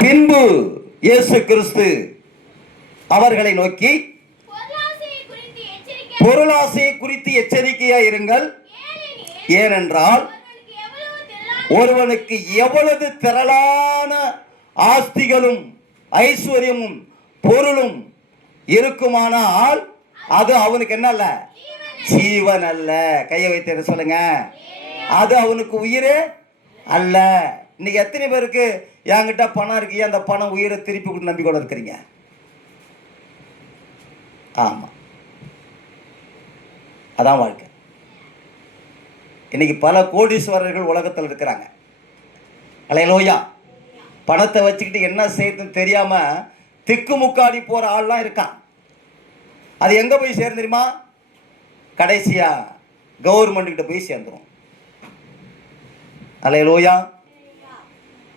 பின்பு இயேசு கிறிஸ்து அவர்களை நோக்கி, பொருளாசையை குறித்து எச்சரிக்கையா இருங்கள். ஏனென்றால் ஒருவனுக்கு எவ்வளவு திரளான ஆஸ்திகளும் ஐஸ்வர்யமும் பொருளும் இருக்குமானால் அது அவனுக்கு என்ன அல்ல, ஜீவன் அல்ல. கையை வைத்து சொல்லுங்க, அது அவனுக்கு உயிரே அல்ல. இன்னைக்கு எத்தனை பேருக்கு என்கிட்ட பணம் இருக்கு, அந்த பணம் உயிரை திருப்பி கொடுத்து நம்பிக்கொள்ள இருக்கிறீங்க? ஆமா, அதான் வாழ்க்கை. இன்னைக்கு பல கோடீஸ்வரர்கள் உலகத்தில் இருக்கிறாங்க. அலையலோயா, பணத்தை வச்சுக்கிட்டு என்ன செய்யறதுன்னு தெரியாம திக்குமுக்காடி போற ஆள்லாம் இருக்கான். அது எங்க போய் சேரும் தெரியுமா? கடைசியா கவர்மெண்ட் கிட்ட போய் சேர்ந்துடும். அலையலோயா,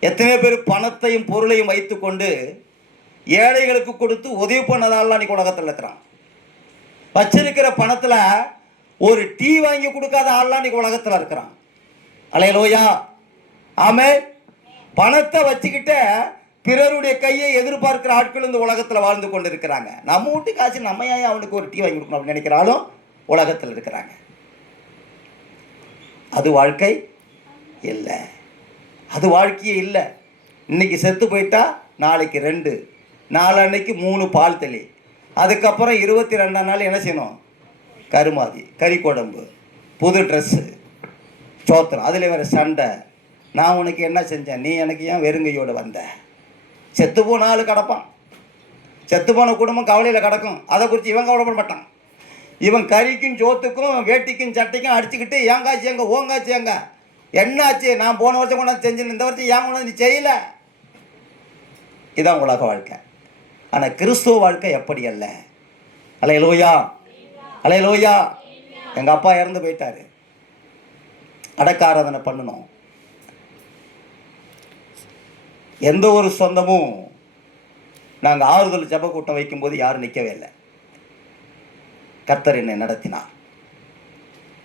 எத்தனை பேர் பணத்தையும் பொருளையும் வைத்துக்கொண்டு ஏழைகளுக்கு கொடுத்து உதவி பண்ணதாலாம் அன்னைக்கு உலகத்தில் இருக்கிறான். வச்சிருக்கிற பணத்தில் ஒரு டீ வாங்கி கொடுக்காத ஆள்லாம் இன்னைக்கு உலகத்தில் இருக்கிறான். அலையலோயா, ஆமே. பணத்தை வச்சுக்கிட்ட பிறருடைய கையை எதிர்பார்க்கிற ஆட்கள் இந்த உலகத்தில் வாழ்ந்து கொண்டு இருக்கிறாங்க. நம்ம வீட்டு காசு நம்ம ஏன் அவனுக்கு ஒரு டீ வாங்கி கொடுக்கணும் அப்படின்னு நினைக்கிறாலும் உலகத்தில் இருக்கிறாங்க. அது வாழ்க்கை இல்லை, அது வாழ்க்கையே இல்லை. இன்னைக்கு செத்து போயிட்டா நாளைக்கு 2, நாளன்னைக்கு 3 பால் தெளி, அதுக்கப்புறம் 22ஆம் நாள் என்ன செய்யணும்? கருமாதி, கறி குழம்பு, புது ட்ரெஸ்ஸு, சோத்திரம், அதில் வேறு சண்டை. நான் உனக்கு என்ன செஞ்சேன், நீ எனக்கு ஏன் வெறுங்கையோடு வந்த? செத்து போன ஆள் கிடப்பான், செத்து போன குடும்பம் கவலையில் கிடக்கும். அதை குறித்து இவன் கவலைப்பட மாட்டான். இவன் கறிக்கும் சோத்துக்கும் வேட்டிக்கும் சட்டைக்கும் அடிச்சுக்கிட்டு ஏங்காச்சு எங்க ஓங்காச்சு எங்க என்னாச்சு, நான் போன வருஷம் கொண்டாந்து செஞ்சேன், இந்த வருஷம் ஏன் கொண்டாந்து நீ செய்யலை. இதான் உலக வாழ்க்கை. ஆனால் கிறிஸ்துவ வாழ்க்கை எப்படி அல்ல. Hallelujah, hallelujah. எங்கள் அப்பா இறந்து போயிட்டாரு, அடக்காராதனை பண்ணணும். எந்த ஒரு சொந்தமும் நாங்கள் ஆறுதல் ஜப கூட்டம் வைக்கும்போது யாரும் நிற்கவே இல்லை. கர்த்தர் என்னை நடத்தினார்.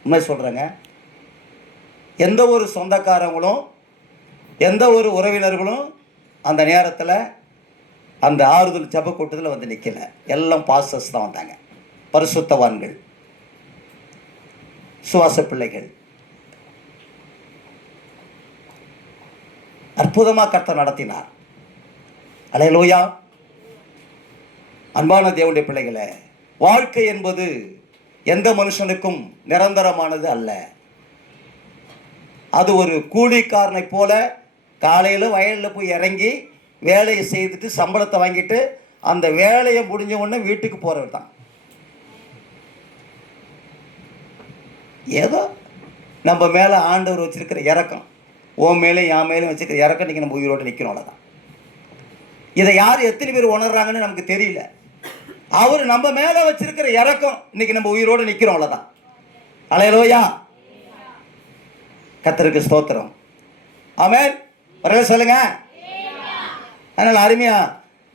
உண்மை சொல்கிறேங்க. எந்த ஒரு சொந்தக்காரங்களும் எந்த ஒரு உறவினர்களும் அந்த நேரத்தில் அந்த ஆறுதல் ஜப கூட்டத்தில் வந்து நிற்கல. எல்லாம் பாஸ்டர்ஸ் தான் வந்தாங்க, பரிசுத்தவான்கள், சுவாச பிள்ளைகள். அற்புதமாக கர்த்தர் நடத்தினார். அல்லேலூயா. அன்பான தேவனுடைய பிள்ளைகளே, வாழ்க்கை என்பது எந்த மனுஷனுக்கும் நிரந்தரமானது அல்ல. அது ஒரு கூலிக்காரனை போல காலையில் வயலில் போய் இறங்கி வேலையை செய்துட்டு சம்பளத்தை வாங்கிட்டு அந்த வேலையை முடிஞ்ச உடனே வீட்டுக்கு போகிறவர் தான். ஏதோ நம்ம மேலே ஆண்டவர் வச்சிருக்கிற இறக்கம், உன் மேலே என் மேலே வச்சுருக்கிற இறக்கம் இன்றைக்கி நம்ம உயிரோடு நிற்கணும். அவ்வளோதான். இதை யார் எத்தனை பேர் உணர்றாங்கன்னு நமக்கு தெரியல. அவர் நம்ம மேலே வச்சிருக்கிற இறக்கம் இன்னைக்கு நம்ம உயிரோடு நிற்கிறோம். அவ்வளோதான். அல்லேலூயா. கர்த்தருக்கு ஸ்தோத்திரம். ஆமென். வரல சொல்லுங்க. அதனால் அருமையா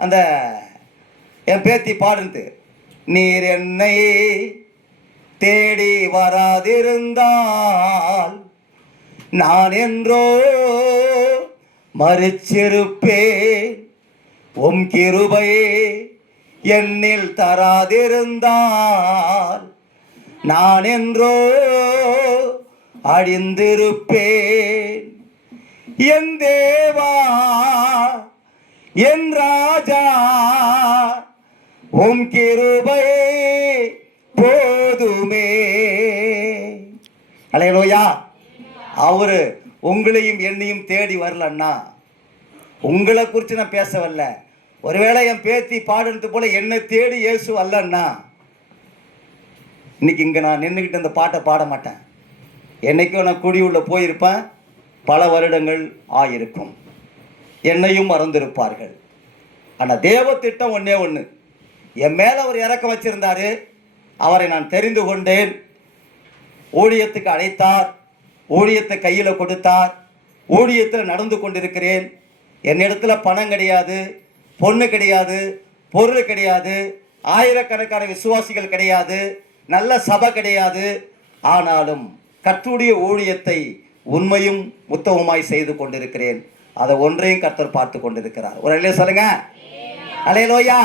அந்த என் பேத்தி பாடுறது, நீர் என்னை தேடி வராதிருந்தால் நான் என்றோ மறிச்சிருப்பேன், உம் கிருபையே என்னில் தராதிருந்தால் நான் என்றோ அழிந்திருப்பேன். என் தேவா, என் ராஜா, உம் கிருபையே போதுமே. அல்லேலூயா. அவரு உங்களையும் என்னையும் தேடி வரலன்னா, உங்களை குறித்து நான் பேச வரல. ஒருவேளை என் பேத்தி பாடுறது போல என்னை தேடி இயேசு அல்லன்னா இன்னைக்கு இங்கே நான் நின்றுக்கிட்டு அந்த பாட்டை பாட மாட்டேன். என்னைக்கும் நான் குடியுள்ள போயிருப்பேன், பல வருடங்கள் ஆயிருக்கும், என்னையும் மறந்திருப்பார்கள். ஆனால் தேவ திட்டம் ஒன்றே ஒன்று, என் மேலே அவர் இறக்க வச்சிருந்தாரு. அவரை நான் தெரிந்து கொண்டேன், ஊழியத்துக்கு அழைத்தார், ஊழியத்தை கையில் கொடுத்தார், ஊழியத்தில் நடந்து கொண்டிருக்கிறேன். என்னிடத்தில் பணம் கிடையாது, பொண்ணு கிடையாது, பொருள் கிடையாது, ஆயிரக்கணக்கான விசுவாசிகள் கிடையாது, நல்ல சபை கிடையாது. ஆனாலும் கர்த்தருடைய ஊழியத்தை உண்மையும் உத்தமமாய் செய்து கொண்டிருக்கிறேன். அதை ஒன்றையும் கர்த்தர் பார்த்து கொண்டிருக்கிறார். ஒரு அல்லேலூயா சொல்லுங்க. அல்லேலூயா.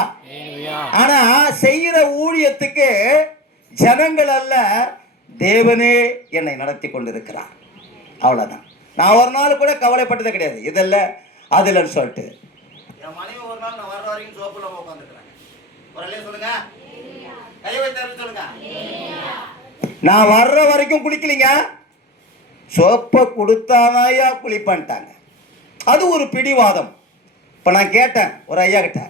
ஆனா செய்கிற ஊழியத்துக்கு ஜனங்கள் அல்ல, தேவனே என்னை நடத்தி கொண்டிருக்கிறார். அவ்வளவுதான். நான் ஒரு நாள் கூட கவலைப்பட்டதே கிடையாது, இதல்ல அதுலன்னு சொல்லிட்டு. என் மனைவி ஒரு நாள் நான் வர்ற வரைக்கும் சோப்புல உட்காந்துருக்கிறாங்க. ஒரு அல்லேலூயா சொல்லுங்க. கை வைத்து சொல்லுங்க. நான் வர்ற வரைக்கும் குளிக்கலிங்க, சோப்பை கொடுத்தானாயா குளிப்பான்ட்டாங்க. அது ஒரு பிடிவாதம். இப்போ நான் கேட்டேன் ஒரு ஐயா கிட்ட,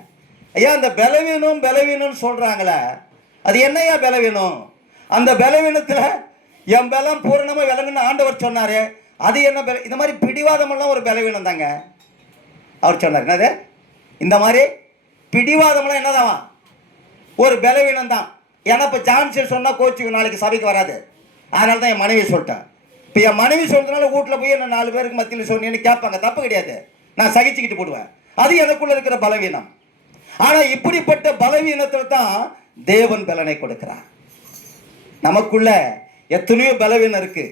ஐயா அந்த பலவீனம்னு சொல்கிறாங்களே, அது என்னையா பலவீனம்? அந்த பலவீனத்தில் என் பலம் பூரணமாக விளங்குன்னு ஆண்டவர் சொன்னார், அது என்ன இந்த மாதிரி பிடிவாதமெல்லாம் ஒரு பலவீனம் தாங்க. அவர் சொன்னார் என்னது, இந்த மாதிரி பிடிவாதமெல்லாம் என்னதாவா ஒரு பலவீனம் தான். ஏன்னா இப்போ ஜான்சன் சொன்னால் கோச்சுக்கு நாளைக்கு சபைக்கு வராது. அதனால தான் என் மனைவி சொல்லிட்டேன். இப்போ என் மனைவி சொல்கிறதுனால வீட்டில் போய் என்ன 4 பேருக்கு மத்தியில் சொன்னேன்னு கேட்பாங்க, தப்பு கிடையாது, நான் சகிச்சுக்கிட்டு போடுவேன். அது எனக்குள்ள இருக்கிற பலவீனம். ஆனால் இப்படிப்பட்ட பலவீனத்தில் தான் தேவன் பலனை கொடுக்கிறார். நமக்குள்ள எத்தனையோ பலவீனம் இருக்கு.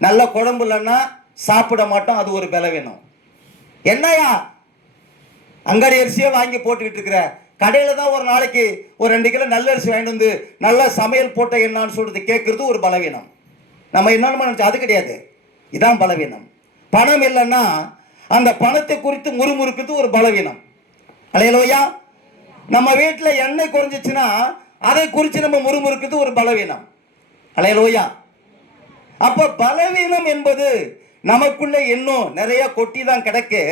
நல்ல குழம்பு இல்லைன்னா சாப்பிட மாட்டோம், அது ஒரு பலவீனம். என்னையா அங்கடி அரிசியை வாங்கி போட்டுக்கிட்டு இருக்கிற, கடையில் தான் ஒரு நாளைக்கு ஒரு 2 கிலோ நல்ல அரிசி வாங்கிட்டு வந்து நல்லா சமையல் போட்ட என்னான்னு சொல்றது கேட்கறது ஒரு பலவீனம். நம்ம என்னன்னு நினைச்சோம், அது கிடையாது, இதான் பலவீனம். பணம் இல்லைன்னா அந்த பணத்தை குறித்து முறுமுறுக்கிறது ஒரு பலவீனம். அல்லேலூயா. நம்ம வீட்டில் எண்ணெய் குறைஞ்சிச்சுன்னா அதை குறித்து நம்ம முறுமுறுக்கிறது ஒரு பலவீனம். அல்லேலூயா. அப்போ பலவீனம் என்பது நமக்குள்ள இன்னும் நிறைய கொட்டி தான் கிடக்கு.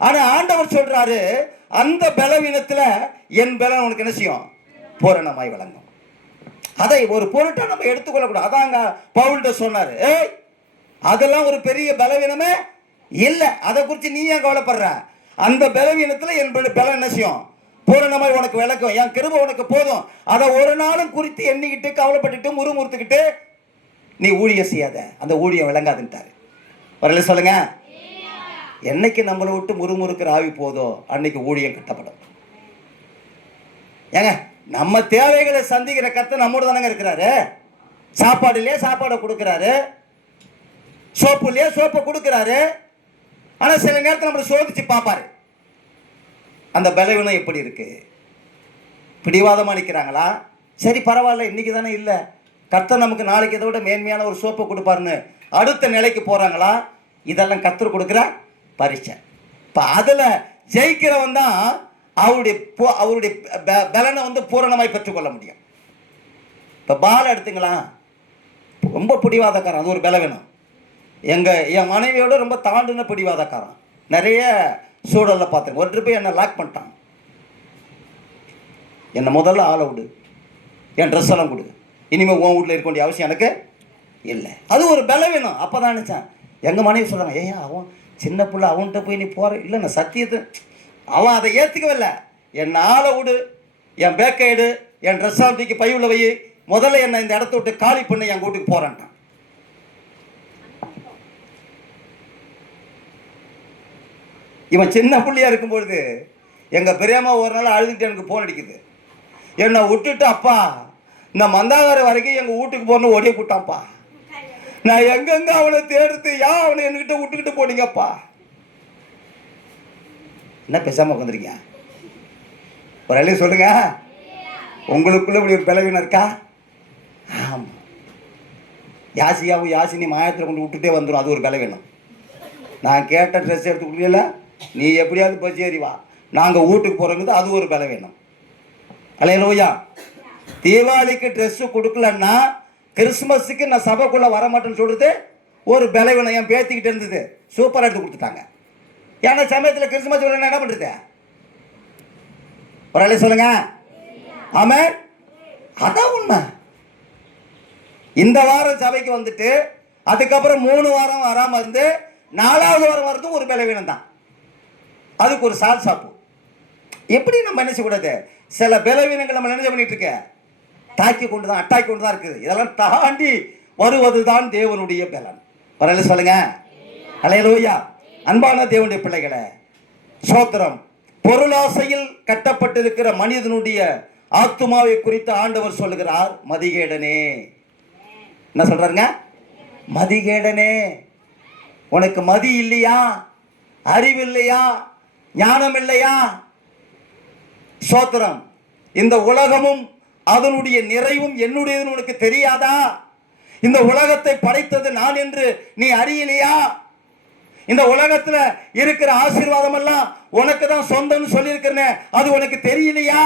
ஆனால் ஆண்டவர் சொல்றாரு, அந்த பலவீனத்தில் என் பலன் உனக்கு என்ன செய்யும், பூரணமாய் வழங்கும். அதை ஒரு பொருட்டை நம்ம எடுத்துக்கொள்ளக்கூடாது. அதாங்க பவுல்கிட்ட சொன்னாரு, ஏய் அதெல்லாம் ஒரு பெரிய பலவீனமே இல்லை, அதை குறித்து நீ ஏன் கவலைப்படுற? அந்த பலவீனத்தில் என் பலன் என்ன செய்யும், பூரணமாய் உனக்கு விளக்கும். என் கிருபை உனக்கு போதும். அதை ஒரு நாளும் குறித்து எண்ணிக்கிட்டு கவலைப்பட்டுட்டு முறுமுறுத்துக்கிட்டு நீ ஊழியம் செய்யாத, அந்த ஊழியம் விளங்காதுன்ட்டாரு. வரல சொல்லுங்க. என்னைக்கு நம்மளை விட்டு முறுமுறுக்கிற ஆவி போதோ அன்னைக்கு ஊழியம் கட்டப்படும். ஏங்க நம்ம தேவைகளை சந்திக்கிற கர்த்தர் நம்மோடு தானங்க இருக்கிறாரு. சாப்பாடுலயே சாப்பாடை கொடுக்குறாரு, சோப்புலயே சோப்பை கொடுக்குறாரு. ஆனால் சில நேரத்தில் நம்மளை சோதிச்சு பார்ப்பாரு, அந்த பலவீனம் எப்படி இருக்கு, பிடிவாதமாக நிற்கிறாங்களா? சரி பரவாயில்ல, இன்னைக்கு தானே இல்லை, கர்த்தர் நமக்கு நாளைக்கு இதை விட மேன்மையான ஒரு சோப்பை கொடுப்பாருன்னு அடுத்த நிலைக்கு போகிறாங்களா? இதெல்லாம் கர்த்தர் கொடுக்குற பரீட்சை. இப்போ அதில் ஜெயிக்கிறவன் தான் அவருடைய பலனை வந்து பூரணமாய் பெற்றுக்கொள்ள முடியும். இப்போ பால் எடுத்துங்களா, ரொம்ப பிடிவாதக்காரன், அது ஒரு பலவீனம். என் மனைவியோட ரொம்ப தாண்டுன பிடிவாதக்காரன். நிறைய சூழலில் பார்த்துருங்க. ஒரு ட்ரிப்பு என்னை லாக் பண்ணிட்டான். என்னை முதல்ல ஆளை விடு, என் ட்ரெஸ் எல்லாம் கொடு, இனிமேல் உன் வீட்டில் இருக்க வேண்டிய அவசியம் எனக்கு இல்லை. அது ஒரு பலவீனம். அப்போ தான் நினச்சேன், எங்கள் மனைவி சொல்கிறாங்க, ஏன் அவன் சின்ன பிள்ளை, அவன்கிட்ட போய் நீ போகிற இல்லை, நான் சத்தியத்தை அவன் அதை ஏற்றுக்கவில்லை. என் ஆளை விடு, என் பேக்கை எடு, என் ட்ரெஸ்ஸாக தூக்கி பையுள்ள வை, முதல்ல என்னை இந்த இடத்த விட்டு காலி பண்ணி என் வீட்டுக்கு போகிறேன்ட்டான். இவன் சின்ன பிள்ளையாக இருக்கும்பொழுது எங்கள் பெரியம்மா ஒரு நாள் அழுதுகிட்டு எனக்கு ஃபோன் அடிக்குது, என்னை விட்டுட்டு அப்பா இந்த மந்தாகாரம் வரைக்கும் எங்கள் வீட்டுக்கு போகணுன்னு ஓடிய கூட்டான்ப்பா. நான் எங்கெங்க அவனை தேடுத்து, ஏன் அவனை என்கிட்ட விட்டுக்கிட்டு போனீங்கப்பா? என்ன பேசாமல் உட்காந்துருக்கீங்க? ஒரு அள்ளி சொல்லுங்க, உங்களுக்குள்ள இப்படி ஒரு பலவீனம் இருக்கா? ஆமாம். யாசியாவும் யாசினி மாயத்தில் கொண்டு விட்டுட்டே வந்துடும், அது ஒரு பலவீனம். நான் கேட்ட ட்ரெஸ் எடுத்து கொடுக்கல, நீ எப்படியாவது பஸ் ஏறி வா, நாங்கள் வீட்டுக்கு போகிறோங்கிறது அது ஒரு பலவீனம். அல்லேலூயா. தீபாவளிக்கு ட்ரெஸ்ஸு கொடுக்கலன்னா கிறிஸ்மஸுக்கு நான் சபைக்குள்ளே வரமாட்டேன்னு சொல்கிறது ஒரு பலவீனம். என் பேத்திக்கிட்டு இருந்தது, சூப்பராக எடுத்து கொடுத்துட்டாங்க. ஏன்னா சமயத்தில் கிறிஸ்மஸ் என்ன பண்ணுறது? ஒரு ஆளே சொல்லுங்க. ஆமாம், அதான் உண்மை. இந்த வாரம் சபைக்கு வந்துட்டு அதுக்கப்புறம் 3 வாரம் வராமல் இருந்து 4வது வாரம் வர்றதும் ஒரு பலவீனம் தான். அதுக்கு ஒரு சால் சாப்பு. எப்படி நம்ம என்ன செய்யக்கூடாது? சில பலவீனங்கள் நம்ம என்ன பண்ணிட்டு இருக்க, தாக்கி கொண்டு தான் அட்டாக்கி கொண்டு தான் இருக்குது. இதெல்லாம் தாண்டி வருவது தான் தேவனுடைய பலன். வரல சொல்லுங்க. அல்லேலூயா. அன்பான தேவனுடைய பிள்ளைகளே, சோத்திரம். பொருளாசையில் கட்டப்பட்டிருக்கிற மனிதனுடைய ஆத்துமாவை குறித்து ஆண்டவர் சொல்லுகிறார், மதிகேடனே. என்ன சொல்றாருங்க? மதிகேடனே, உனக்கு மதி இல்லையா? அறிவில்லையா? ஞானம் இல்லையா? சோத்திரம். இந்த உலகமும் அதனுடைய நிறைவும் என்னுடையதுன்னு உனக்கு தெரியாதா? இந்த உலகத்தை படைத்தது நான் என்று நீ அறியலையா? இந்த உலகத்துல இருக்கிற ஆசீர்வாதம் எல்லாம் உனக்கு தான் சொந்தம்னு சொல்லியிருக்கிறேன், அது உனக்கு தெரியலையா?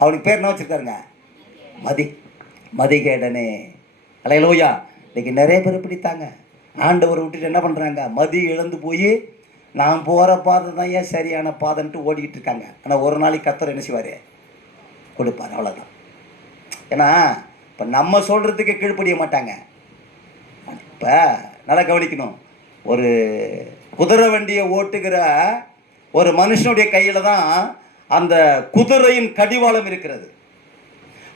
அவனுக்கு பேர் என்ன வச்சிருக்காருங்க? மதிகேடனே. அல்லேலூயா. இன்னைக்கு நிறைய பேர் பிடித்தாங்க, ஆண்டவரை விட்டுட்டு என்ன பண்ணுறாங்க? மதி இழந்து போய் நான் போகிற பாதை தான் ஏன் சரியான பாதைன்ட்டு ஓடிக்கிட்டு இருக்காங்க. ஆனால் ஒரு நாளைக்கு கர்த்தர் என்ன செய்வார்? கொடுப்பார். அவ்வளோதான். ஏன்னா இப்போ நம்ம சொல்கிறதுக்கு கீழ்ப்படிய மாட்டாங்க. இப்போ நல்லா கவனிக்கணும். ஒரு குதிரை வண்டியை ஓட்டுகிற ஒரு மனுஷனுடைய கையில் தான் அந்த குதிரையின் கடிவாளம் இருக்கிறது.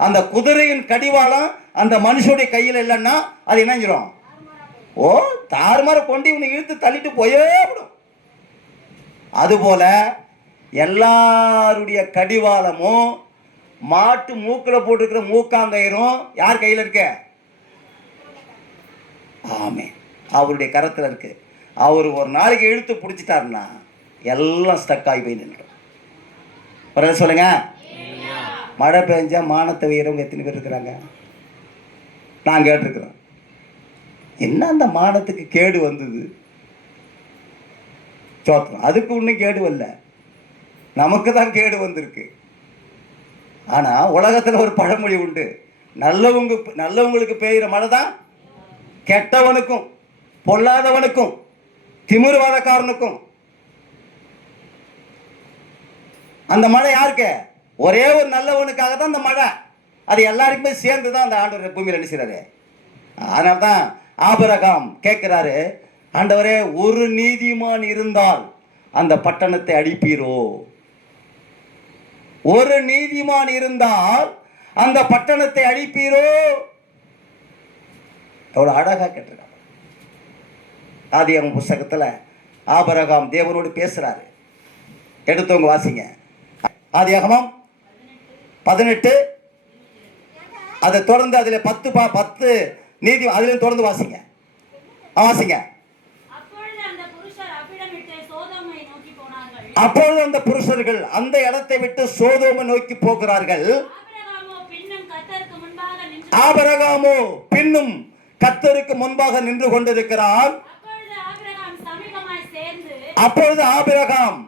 அந்த குதிரையின் கடிவாளம் அந்த மனுஷனுடைய கையில் இல்லைன்னா அது என்னஞ்சிரும்? ஓ, தாறுமாற கொண்டு இவனை இழுத்து தள்ளிட்டு போயே விடும். அதுபோல எல்லாருடைய கடிவாளமும் மாட்டு மூக்கில் போட்டுருக்கிற மூக்காங்கயிரும் யார் கையில் இருக்க? ஆமே, அவருடைய கரத்தில் இருக்கு. அவர் ஒரு நாளைக்கு இழுத்து பிடிச்சிட்டாருன்னா எல்லாம் ஸ்டக் ஆகி போய் நின்றுடும். சொல்லுங்க. மழை பெஞ்சா மானத்தை உயரவங்க எத்தனை பேர் இருக்கிறாங்க? நான் கேட்டிருக்கிறேன். என்ன அந்த மானத்துக்கு கேடு வந்தது? சோத்திரம். அதுக்கு ஒன்றும் கேடு வரல, நமக்கு தான் கேடு வந்திருக்கு. ஆனால் உலகத்தில் ஒரு பழமொழி உண்டு, நல்லவங்களுக்கு பெய்கிற மழை தான் கெட்டவனுக்கும் பொல்லாதவனுக்கும் திமிர்வாதக்காரனுக்கும். அந்த மழை யாருக்கு? ஒரே ஒரு நல்லவனுக்காக தான் அந்த மழை. அது எல்லாருக்குமே சேர்ந்து தான் அந்த ஆண்டவர் பூமியில் என்ன செய்றாரு. அதனால தான் ஆபிரகாம் கேட்கிறாரு, ஆண்டவரே, ஒரு நீதிமான் இருந்தால் அந்த பட்டணத்தை அழிப்பீரோ? ஒரு நீதிமான் இருந்தால் அந்த பட்டணத்தை அழிப்பீரோ? எவ்வளவு அழகா கேட்டிருக்காங்க. ஆதியாகமம் புஸ்தகத்தில் ஆபிரகாம் தேவனோடு பேசுறாரு. எடுத்தவங்க வாசிங்க. ஆதியாகமம் 18, அதை தொடர்ந்து அதில் 10 நீதி, அதில் தொடர்ந்து வாசிங்க. வாசிங்க. அப்பொழுது அந்த புருஷர்கள் அந்த இடத்தை விட்டு சோதோமை நோக்கி போகிறார்கள். ஆபிரகாமோ பின்னும் கர்த்தருக்கு முன்பாக நின்று கொண்டிருக்கிறார். அப்பொழுது ஆபிரகாம்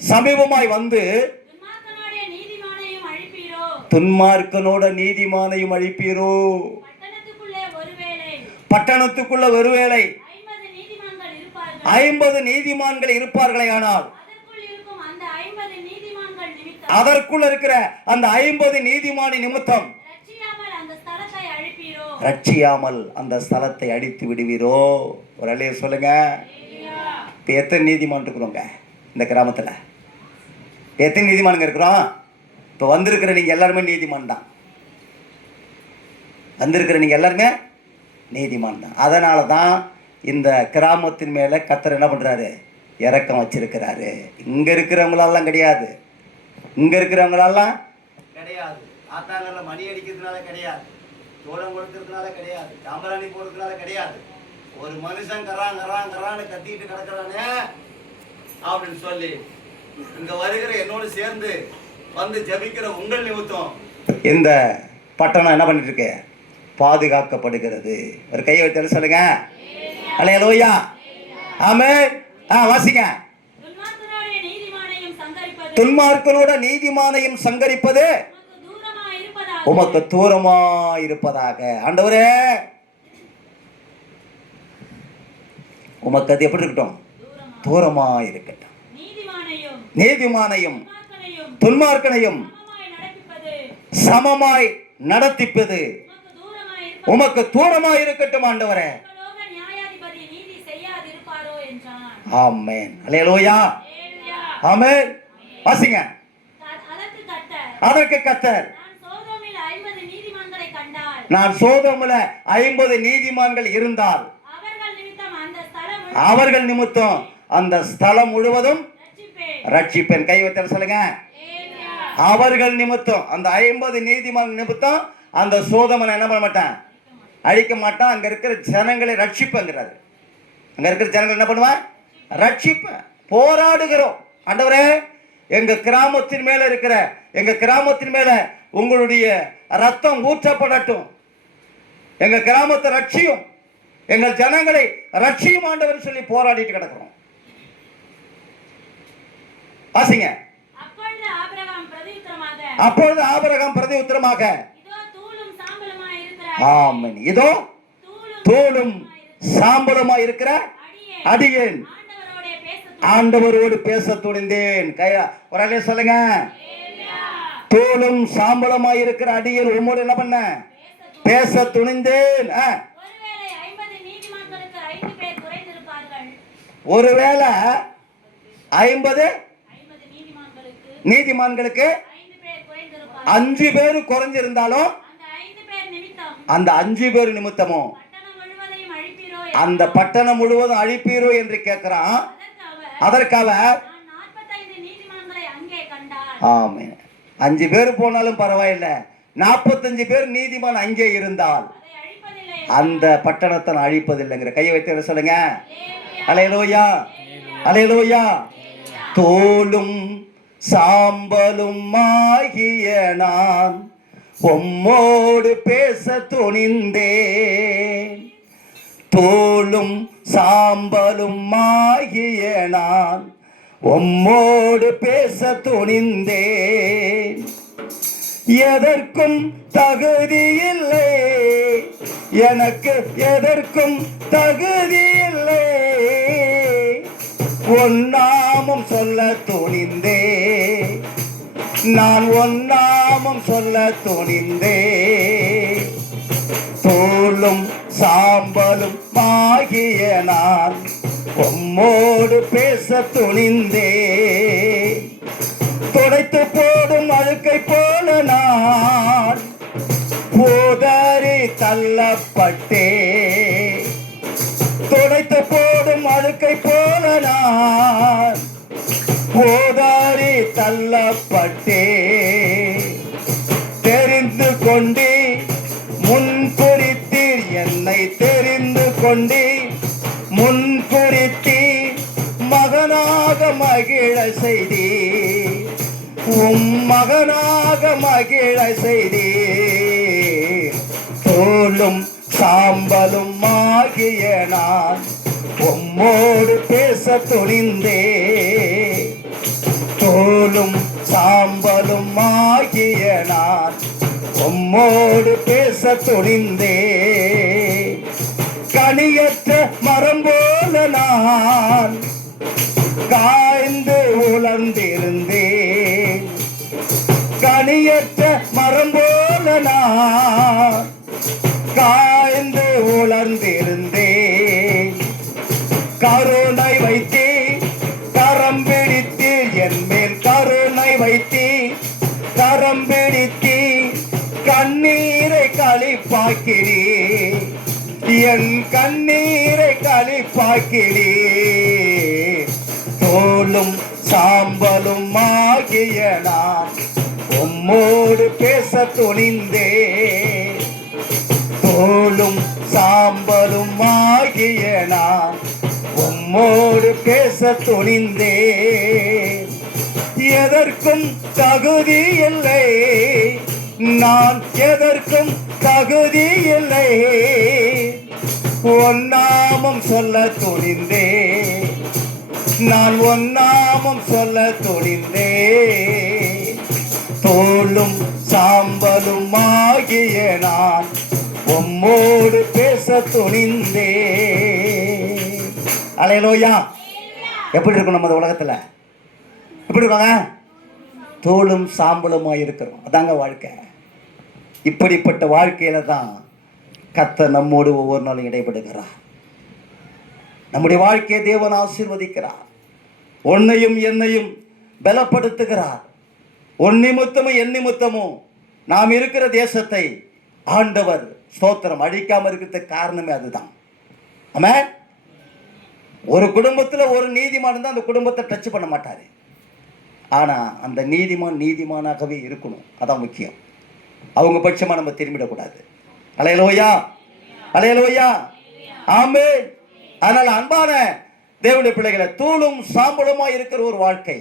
சமீபமாய் வந்து, துன்மார்க்கனோட நீதிமானையும் அழிப்பீரோ? பட்டணத்துக்குள்ள ஒருவேளை 50 நீதிமான்கள் இருப்பார்களே, ஆனால் அதற்குள்ள இருக்கிற அந்த 50 நீதிமானி நிமித்தம் ரட்சியாமல் அந்த ஸ்தலத்தை அடித்து விடுவீரோ? ஒரு அலைய சொல்லுங்க. இப்போ எத்தனை நீதிமான் இருக்கிறோங்க இந்த கிராமத்தில்? எத்தனை நீதிமானுங்க இருக்கிறோம்? இப்போ வந்திருக்கிற நீங்கள் எல்லாருமே நீதிமான் தான். வந்திருக்கிற நீங்கள் எல்லாருமே நீதிமான் தான். அதனால தான் இந்த கிராமத்தின் மேலே கர்த்தர் என்ன பண்ணுறாரு? இரக்கம் வச்சிருக்கிறாரு. இங்கே இருக்கிறவங்களெல்லாம் கிடையாது, இங்கே இருக்கிறவங்களெல்லாம் கிடையாது, ஆத்தாங்கல்ல மணி அடிக்கிறதுனால கிடையாது, சோளம் கொடுக்கறதுனால கிடையாது, சாம்பிராணி போடுறதுனால கிடையாது. ஒரு மனுஷன் கரான்னு கத்திக்கிட்டு கிடக்கிறானே அப்படின்னு சொல்லி இங்கே வருகிற என்னோடு சேர்ந்து வந்து ஜபிக்கிற உங்கள் நிமித்தம் இந்த பட்டணம் என்ன பண்ணிட்டு இருக்கு? பாதுகாக்கப்படுகிறது. ஒரு கையை வைத்து சொல்லுங்க. அல்லேலூயா. ஆமென். வாசிங்க. துன்மார்க்கனோட நீதிமானையும் சங்கரிப்பது உமக்கு தூரமா இருப்பதாக. ஆண்டவரே, உமக்கு அது எப்படி இருக்கட்டும்? தூரமா இருக்கட்டும். நீதிமானையும் துன்மார்க்கனையும் சமமாய் நடத்திப்பது உமக்கு தூரமா இருக்கட்டும். ஆண்டவரே, ஆமென். அல்லேலூயா. ஆமென். வாசிங்க. அதற்கு கர்த்தர், நான் சோதோமில் 50 நீதிமான்கள் இருந்தால் அவர்கள் நிமித்தம் அந்த ஸ்தலம் முழுவதும் ரட்சிப்பேன். கை வைத்து சொல்லுங்க. அவர்கள் நிமித்தம், அந்த 50 நீதிமான் நிமித்தம் அந்த சோதோமை என்ன பண்ண மாட்டான்? அழிக்க மாட்டான். அங்க இருக்கிற ஜனங்களை ரட்சிப்புங்கிறாரு. அங்க இருக்கிற ஜனங்கள் என்ன பண்ணுவான்? ரட்சிப்பேன். போராடுகிறோம். ஆண்டவரே, எங்க கிராமத்தின் மேல இருக்கிற எங்க கிராமத்தின் மேல உங்களுடைய ரத்தம் ஊற்றப்படட்டும். எங்க கிராமத்தை ரட்சியும், எங்கள் ஜனங்களை ரட்சியும் ஆண்டவர் சொல்லி போராடிட்டு கிடக்கிறோம். வாசிங்க. அப்பொழுது ஆபிரகாம் பிரதி உத்தரமாக, ஆமென், இதோ தூளும் சாம்பலுமாய் இருக்கிற அடியேன் ஆண்டவரோடு பேச துணிந்தேன். கையா ஒரு அலைய சொல்லுங்க. தூளும் சாம்பலுமாய் இருக்கிற அடியேன் உம்மோடு என்ன பண்ண? பேச துணிந்தேன். ஒருவேளை 50 நீதிமான்களுக்கு 5 பேர் குறைஞ்சிருந்தாலும் அந்த 5 பேர் நிமித்தமும் அந்த பட்டணம் முழுவதும் அழிப்பீரோ என்று கேட்கிறான். அதற்காக ஆமென், 5 பேர் போனாலும் பரவாயில்ல, 45 பேர் நீதிமான் அங்கே இருந்தால் அந்த பட்டணத்தை அழிப்பதில்லைங்கிற கையை வைத்து சொல்லுங்க. அல்லேலூயா, அல்லேலூயா. தோளும் சாம்பலும் ஆகிய நான் உம்மோடு பேச துணிந்தேன். தோளும் சாம்பலும் ஆகிய நான் உம்மோடு பேச துணிந்தேன். எதற்கும் தகுதி இல்லை எனக்கு, எதற்கும் தகுதி இல்லை, ஒன்னாமம் சொல்ல துணிந்தே, நான் ஒன்னாமம் சொல்ல துணிந்தே. தோளும் சாம்பலும் ஆகிய நான் உம்மோடு பேச துணிந்தே. துடைத்து போடும் அழுக்கை போல நான் போதறி தள்ளப்பட்டே. துடைத்து போடும் அழுக்கை போல நான் போதறி தள்ளப்பட்டே. தெரிந்து கொண்டே முன் குறித்தீர் என்னை, தெரிந்து கொண்டே முன் குறித்தீர் மகனாக மகிழ செய்தி, உம் மகனாக மகிழ செய்தி. தோளும் சாம்பலும் ஆகிய நான் உம்மோடு பேச துணிந்தே. தோளும் சாம்பலும் ஆகிய நான் உம்மோடு பேச துணிந்தே. கனியற்ற மரம் போல நான் காய்ந்து உலர்ந்திருந்தேன். கனியற்ற மரம் போல நான் காய்ந்து உலர்ந்திருந்தேன். கருணை வைத்தே கரம் பிடித்து என் மேல் கருணை வைத்தே கரம் பிடித்து கண்ணீரை களிப்பாக்கிறே. என் கண்ணீரை களிப்பாக்கிறே. தோளும் சாம்பலும் ஆகிய நான் உம்மோடு பேச துணிந்தே. தோளும் சாம்பலும் ஆகிய நான் உம்மோடு பேச துணிந்தே. எதற்கும் தகுதி இல்லை நான், எதற்கும் தகுதி இல்லை, ஒன்னாமம் சொல்ல துணிந்தே. நான் ஒன்னாமம் சொல்ல துணிந்தே. தோளும் சாம்பலும் ஆகிய நான் உம்மோடு பேச துணிந்தே. அல்லேலூயா. எப்படி இருக்கும் நம்ம உலகத்துல? எப்படி இருக்காங்க? தோளும் சாம்பலுமா இருக்கிறோம். அதாங்க வாழ்க்கை. இப்படிப்பட்ட வாழ்க்கையில தான் கர்த்தர் நம்மோடு ஒவ்வொரு நாளும் இடைபடுகிறார். நம்முடைய வாழ்க்கையை தேவன் ஆசீர்வதிக்கிறார். உன்னையும் என்னையும் பலப்படுத்துகிறார். உன் நிமித்தமும் என் நிமித்தமும் நாம் இருக்கிற தேசத்தை ஆண்டவர் ஸ்தோத்திரம் அழிக்காம இருக்கிறதுக்கு காரணமே அதுதான். ஆமென். ஒரு குடும்பத்துல ஒரு நீதிமான் தான் அந்த குடும்பத்தை டச் பண்ண மாட்டாரு. ஆனா அந்த நீதிமான் நீதிமானாகவே இருக்கணும். அதான் முக்கியம். அவங்க பட்சமா நம்ம திரும்பிடக்கூடாது. அல்லேலூயா, அல்லேலூயா, ஆமென். அதனால அன்பான தேவனுடைய பிள்ளைகளை தூளும் சாம்பலுமா இருக்கிற ஒரு வாழ்க்கை.